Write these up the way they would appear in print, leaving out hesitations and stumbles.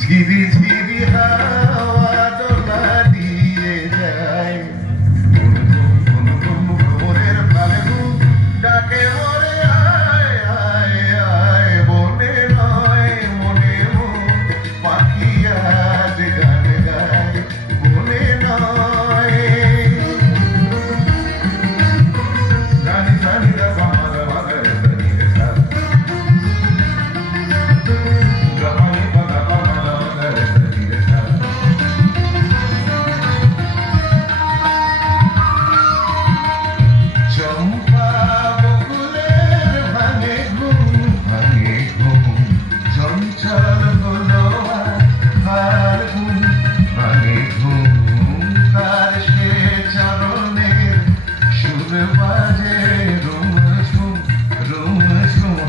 ঝিরি ঝিরি হাওয়া দোলা দিয়ে যায় ভোরের ফাল্গুন ডাকে ওরে আয় আয় আয় বনে নয় মনে মন পাখি আজ গান গায় বনে নয় রানী রানী রামা রামা রানী রেখা গামানি বাবা বাবা রানী রেখা চম্পা বকুলের ভাঙে ঘুম চঞ্চল হলো ফাল্গুন ভাঙে ঘুম তার সে চরণের সুর বাজে রুম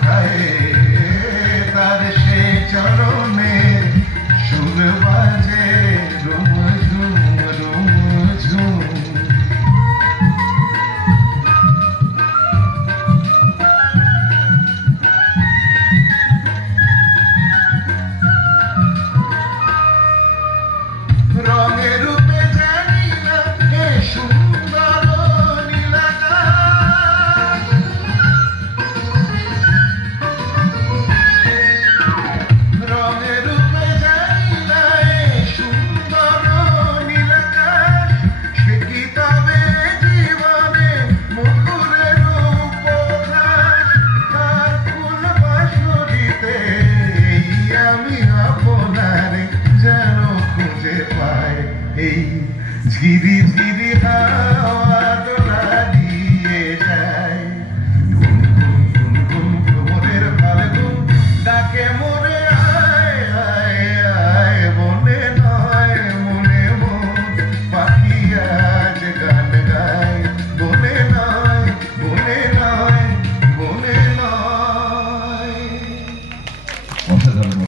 হায় তার সে চরণের সুর বাজে রুম ঝুম রঙের রূপে জানি না এ সুন্দর নীলাকাশ রঙের রূপে জানি না এ সুন্দর নীলাকাশ সে কি তবে জীবনে মুকুরের উপহাস তার ফুল বাঁশরিতে আমি আপনারে যেন খুঁজে পাই এই ঝিরি ঝিরি হাওয়া